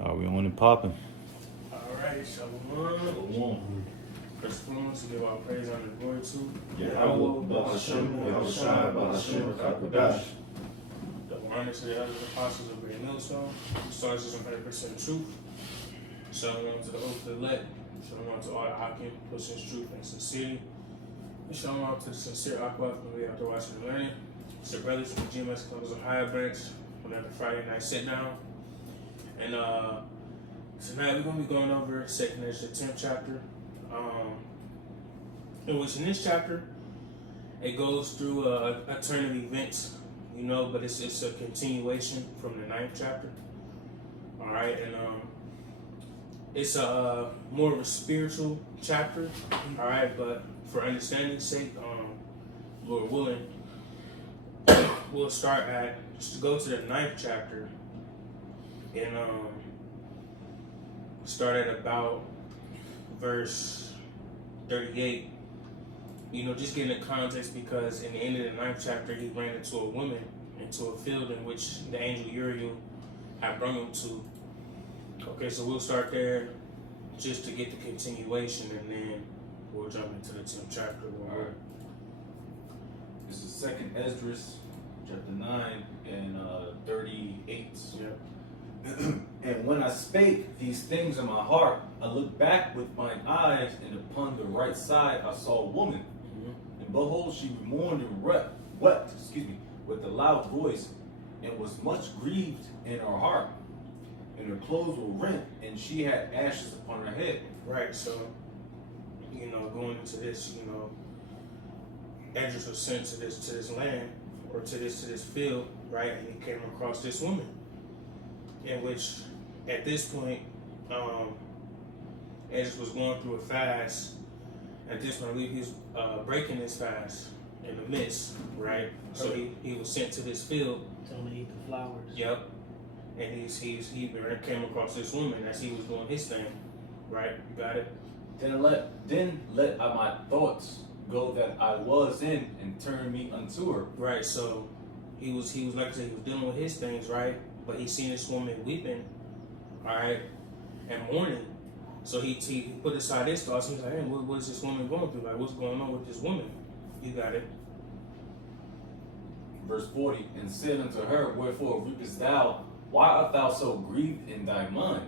We on and popping. Alright, Shalom. First and foremost, we give our praise, honor, and glory to Yahweh, Bahashem, Yahushai, Bahashem, Kakodash. Double honor to the elders and apostles of Great Millstone, who starts us in 100% truth. Shalom to the oath of the elect. Shalom to all the Hakim, pushing truth and sincerity. And shalom to the sincere Aqua from the way after watching and learning. It's your brothers from the GMS Columbus Ohio branch on every Friday night sit down. And tonight we're going to be going over 2nd Ezra, the 10th chapter. In which in this chapter, it goes through a turn of events, you know, but it's a continuation from the 9th chapter. All right, and it's a more of a spiritual chapter. All right, but for understanding's sake, Lord willing, we'll start at just to go to the 9th chapter and start at about verse 38. You know, just getting the context, because in the end of the 9th chapter, he ran into a woman into a field in which the angel Uriel had brought him to. Okay, so we'll start there just to get the continuation, and then we'll jump into the 10th chapter. All right. This is 2nd Esdras, chapter 9 and 38. Yep. And when I spake these things in my heart, I looked back with mine eyes, and upon the right side I saw a woman. And behold, she mourned and wept, with a loud voice, and was much grieved in her heart. And her clothes were rent, and she had ashes upon her head. Right, so, you know, going into this, you know, Esdras was sent to this land, or to this field, right, and he came across this woman, in which, at this point, Esdras was going through a fast. At this point, I believe he was breaking his fast in the midst, right? So he was sent to this field. Tell him to eat the flowers. Yep. And he came across this woman as he was doing his thing, right? You got it? Then let my thoughts go that I was in, and turn me unto her. Right. So he was like I said, he was dealing with his things, right? But he seen this woman weeping, all right, and mourning. So he put aside his thoughts. He was like, hey, what is this woman going through? Like, what's going on with this woman? You got it. Verse 40, and said unto her, wherefore weepest thou? Why art thou so grieved in thy mind?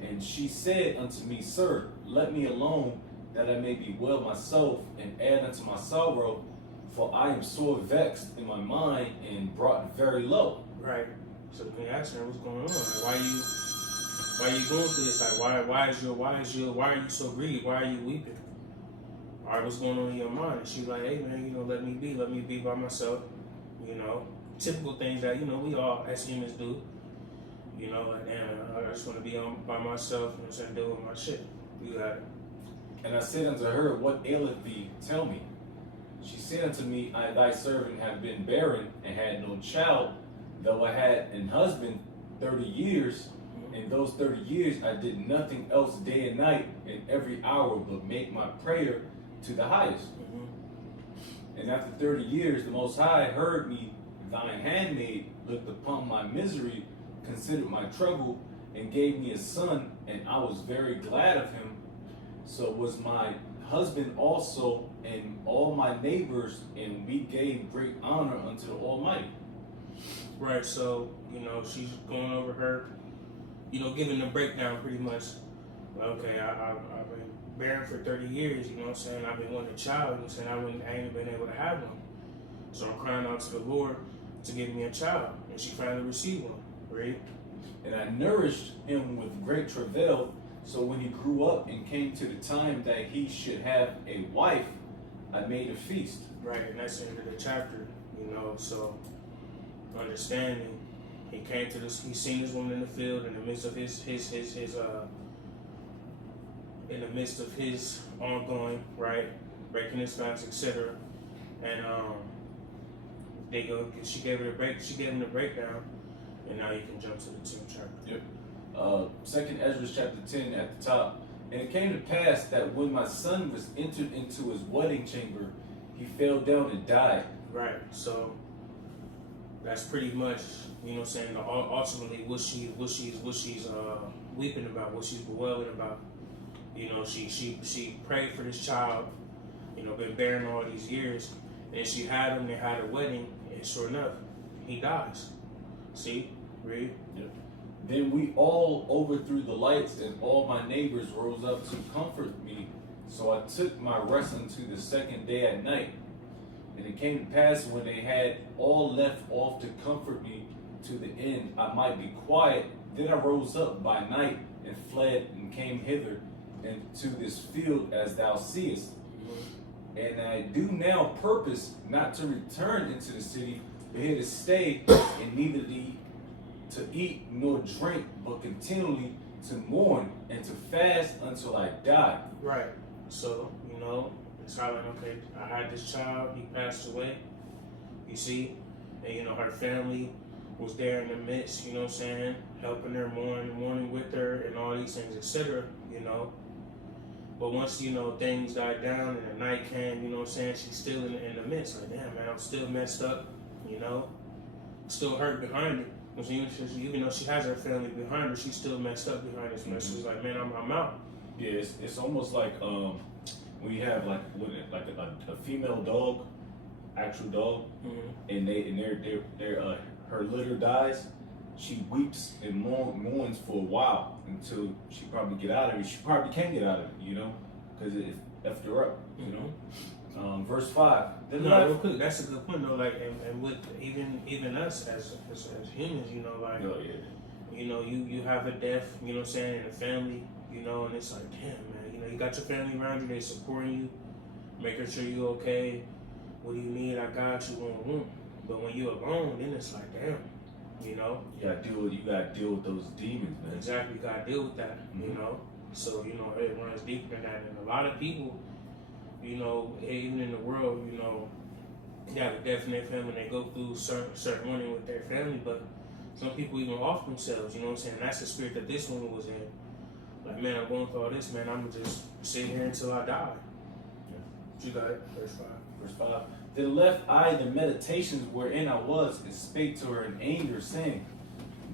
And she said unto me, Sir, let me alone, that I may bewail myself, and add unto my sorrow, for I am sore vexed in my mind, and brought very low. Right. So we asked her, what's going on? Like, why are you going through this? Like, why are you so grieved? Why are you weeping? All right, what's going on in your mind? And she's like, hey man, you know, let me be by myself. You know, typical things that, you know, we all as humans do. You know, like, damn, I just want to be by myself and just deal with my shit. You got it. And I said unto her, what aileth thee? Tell me. She said unto me, I thy servant have been barren, and had no child, though I had an husband 30 years. In those 30 years I did nothing else day and night, and every hour, but make my prayer to the highest. And after 30 years the Most High heard me, thine handmaid, looked upon my misery, considered my trouble, and gave me a son, and I was very glad of him. So was my husband also, and all my neighbors, and we gave great honor unto the Almighty. Right, so, you know, she's going over her, you know, giving the breakdown pretty much. Well, okay, I've been barren for 30 years, you know what I'm saying? I've been wanting a child, you know what I'm saying? I ain't been able to have one. So I'm crying out to the Lord to give me a child, and she finally received one, right? And I nourished him with great travail. So when he grew up and came to the time that he should have a wife, I made a feast. Right, and that's the end of the chapter, you know, so understanding, he came to this, he seen this woman in the field in the midst of his ongoing, right, breaking his fast, etc. And she gave him the breakdown, and now you can jump to the 10th chapter. Yep. 2nd Ezra chapter 10 at the top. And it came to pass that when my son was entered into his wedding chamber, he fell down and died. Right, so that's pretty much, you know what I'm saying, ultimately what she's weeping about, what she's bewailing about. You know, she prayed for this child, you know, been bearing all these years, and she had him, they had a wedding, and sure enough, he dies. See? Read. Yep. Then we all overthrew the lights, and all my neighbors rose up to comfort me. So I took my rest unto the second day at night. And it came to pass when they had all left off to comfort me to the end I might be quiet, then I rose up by night and fled and came hither into this field as thou seest. And I do now purpose not to return into the city, but here to stay, and neither to eat nor drink, but continually to mourn and to fast until I die. Right. So, you know, it's how like, okay, I had this child, he passed away, you see, and you know, her family was there in the midst, you know what I'm saying, helping her mourning with her and all these things, etc., you know. But once, you know, things died down and the night came, you know what I'm saying, she's still in the midst, like, damn, man, I'm still messed up, you know, still hurt behind it. Even though she has her family behind her, she's still messed up behind this mess. She's like, man, I'm out. Yeah, it's almost like when you have like a female dog, actual dog, and their her litter dies, she weeps and mourns for a while until she probably get out of it. She probably can't get out of it, you know, because it effed her up, you know. Verse 5. No, real quick, that's a good point though. Like, and with even us as humans, you know, like, you know, you have a death, you know what I'm saying, in the family, you know, and it's like, damn, man, you know, you got your family around you, they supporting you, making sure you okay. What do you need? I got you. But when you're alone, then it's like, damn, you know. You gotta deal with those demons, man. Exactly, you gotta deal with that, you know. So, you know, it runs deeper than that, and a lot of people, you know, even in the world, you know, they have a death in their family, they go through certain mourning with their family, but some people even off themselves, you know what I'm saying? That's the spirit that this woman was in. Like, man, I'm going through all this, man, I'm gonna just sit here until I die. Yeah. You got it, verse 5. Verse 5. Then left I the meditations wherein I was, and spake to her in anger, saying,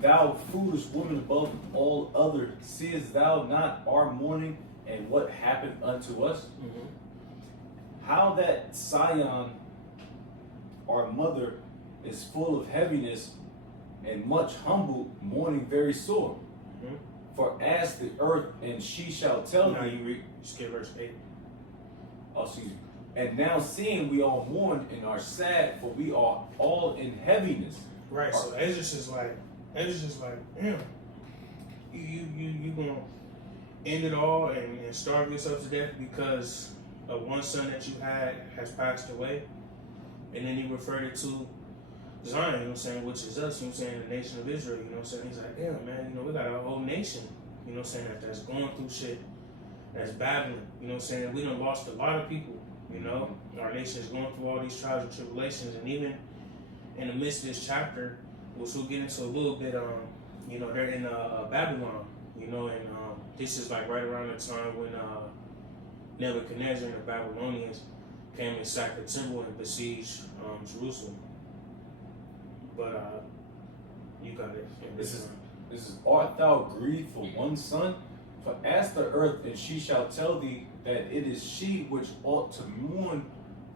Thou foolish woman above all other, seest thou not our mourning, and what happened unto us? How that Sion, our mother, is full of heaviness and much humbled, mourning very sore. For as the earth, and she shall tell now me. you read, skip verse 8. Oh, excuse me. And now seeing we all mourn and are sad, for we are all in heaviness. Right. So Esdras is like, damn, you gonna end it all and starve yourself to death because of one son that you had has passed away, and then he referred it to Zion, you know what I'm saying, which is us, you know what I'm saying, the nation of Israel, you know what I'm saying. He's like, damn, man, you know, we got a whole nation, you know what I'm saying, that's going through shit, that's battling, you know what I'm saying. We done lost a lot of people, you know. Our nation is going through all these trials and tribulations, and even in the midst of this chapter, which we'll get into a little bit, you know, they're in Babylon, you know, and this is like right around the time when Nebuchadnezzar and the Babylonians came and sacked the temple and besieged Jerusalem. But you got it. This is art thou grieved for one son? For ask the earth, and she shall tell thee that it is she which ought to mourn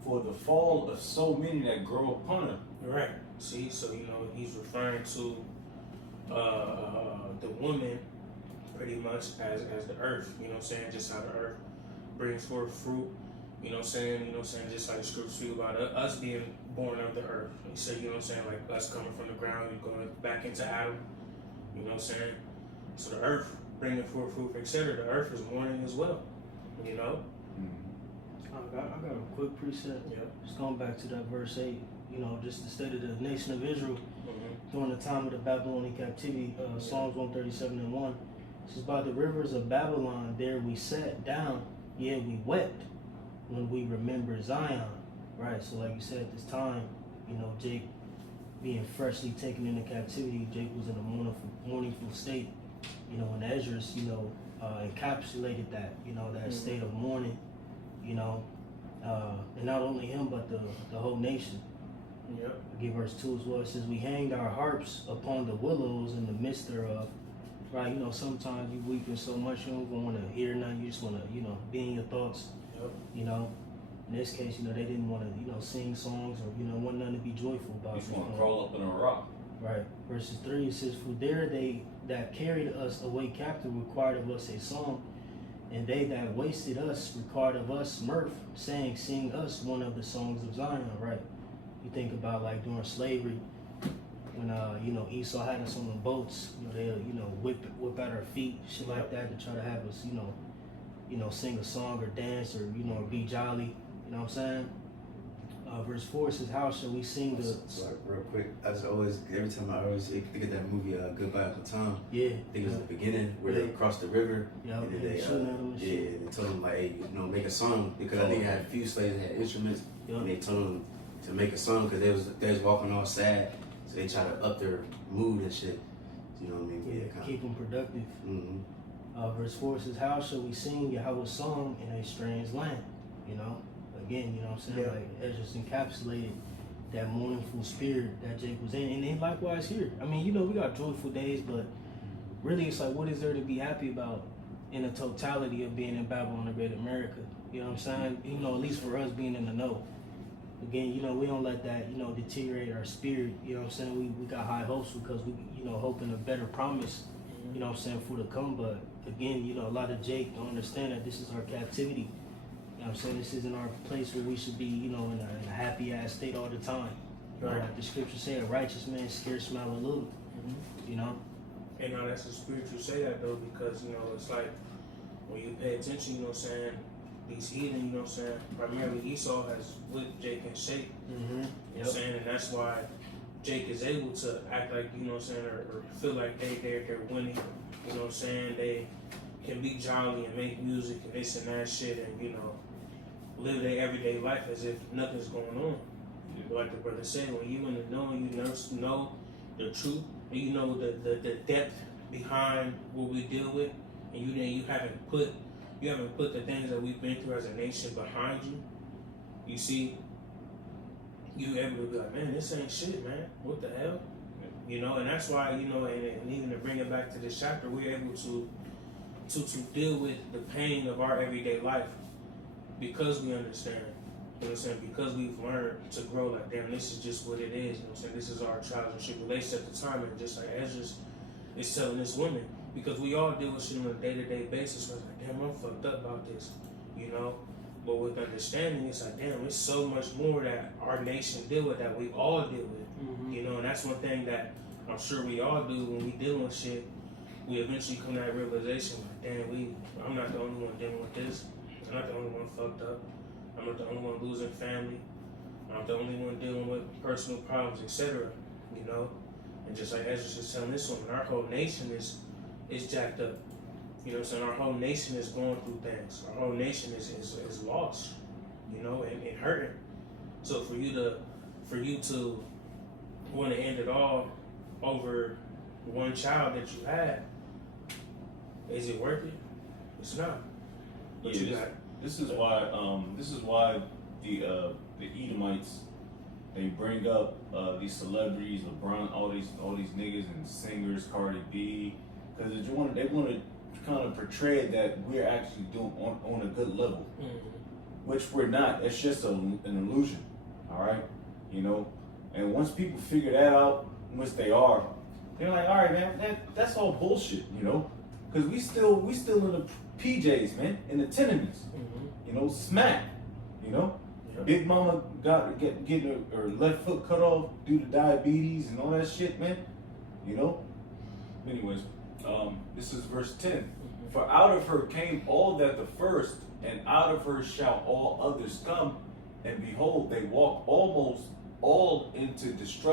for the fall of so many that grow upon her. Right. See, so you know he's referring to the woman pretty much as the earth. You know what I'm saying? Just how the earth brings forth fruit. You know what I'm saying? You know what I'm saying? Just like the scriptures speak about us being born of the earth. He said, you know what I'm saying? Like us coming from the ground, you're going back into Adam. You know what I'm saying? So the earth bringing forth fruit, etc. The earth is mourning as well. You know? I got a quick precept. Yeah. Just going back to that verse 8, you know, just the state of the nation of Israel during the time of the Babylonian captivity, Psalms 137:1. It says, by the rivers of Babylon, there we sat down, yea, we wept when we remember Zion. Right, so like you said, at this time, you know, Jake being freshly taken into captivity, Jake was in a mournful state, you know, and Esdras, you know, encapsulated that, you know, that state of mourning, you know, and not only him, but the whole nation, Yep. I give verse 2 as well. It says, we hanged our harps upon the willows in the midst thereof. Right, you know, sometimes you weeping so much you don't even want to hear nothing. You just want to, you know, be in your thoughts. Yep. You know, in this case, you know, they didn't want to, you know, sing songs or, you know, want nothing to be joyful about. You just want to crawl up in a rock. Right. Verses 3, it says, for there they that carried us away captive required of us a song, and they that wasted us required of us mirth, saying, sing us one of the songs of Zion. Right. You think about like during slavery, when you know, Esau had us on the boats, you know, they'll, you know, whip out our feet, shit like that, to try to have us, you know, sing a song or dance or, you know, or be jolly. You know what I'm saying? Verse 4 says, how shall we sing the... So, like, real quick, I just always, every time I always think of that movie, Goodbye Uncle Tom. Yeah. I think it was the beginning where they crossed the river. Yeah, and then they, shooting at them and shit. and they told them, like, hey, you know, make a song. Because I think they had a few slaves that had instruments. Yeah. And they told them to make a song because they was walking all sad. So they try to up their mood and shit. You know what I mean? Yeah, keep them productive. Mm-hmm. Verse 4 says, how shall we sing Yahweh's song in a strange land? You know? Again, you know what I'm saying? Yeah. Like, Ezra's encapsulated that mournful spirit that Jake was in. And then likewise here. I mean, you know, we got joyful days, but really it's like, what is there to be happy about in the totality of being in Babylon the Great America? You know what I'm saying? You know, at least for us being in the know. Again, you know, we don't let that, you know, deteriorate our spirit. You know what I'm saying? We got high hopes because we, you know, hoping a better promise, you know what I'm saying, for the come. But again, you know, a lot of Jake don't understand that this is our captivity. You know what I'm saying? This isn't our place where we should be, you know, in a happy ass state all the time. Right. Like the scripture say, a righteous man scarce smile a little. You know? And now that's a spiritual say that though, because, you know, it's like when you pay attention, you know what I'm saying, these heathen, you know what I'm saying, primarily Esau has whipped Jake in shape. You know what I'm saying? And that's why Jake is able to act like, you know what I'm saying, or feel like they're winning. You know what I'm saying? They can be jolly and make music and this and that shit and, you know, live their everyday life as if nothing's going on. Like the brother said, when you in the know and you know the truth, and you know the depth behind what we deal with, and you haven't put the things that we've been through as a nation behind you. You see, you able to be like, man, this ain't shit, man. What the hell? You know, and that's why, you know, and even to bring it back to this chapter, we're able to deal with the pain of our everyday life because we understand. You know what I'm saying? Because we've learned to grow like, damn, this is just what it is. You know what I'm saying? This is our trials and tribulations at the time. And just like Ezra is telling this woman, because we all deal with shit on a day-to-day basis. We're like, damn, I'm fucked up about this, you know? But with understanding, it's like, damn, there's so much more that our nation deal with, that we all deal with, you know? And that's one thing that I'm sure we all do when we deal with shit. We eventually come to that realization, like, damn, I'm not the only one dealing with this. I'm not the only one fucked up. I'm not the only one losing family. I'm not the only one dealing with personal problems, etc. You know? And just like Ezra was telling this woman, our whole nation is jacked up. You know what I'm saying? Our whole nation is going through things. Our whole nation is lost, you know, and hurting. So for you to want to end it all over one child that you had, is it worth it? It's not. But you got. This is why the Edomites, they bring up these celebrities, LeBron, all these niggas and singers, Cardi B, because they want to kind of portray it that we're actually doing on a good level, which we're not. It's just an illusion, all right, you know. And once people figure that out, which they are, they're like, all right, man, that's all bullshit, you know, because we still in the PJs, man, in the tenements, you know, smack, you know. Yep. Big Mama getting her left foot cut off due to diabetes and all that shit, man, you know. Anyways, this is verse 10. For out of her came all that the first, and out of her shall all others come, and behold, they walk almost all into destruction.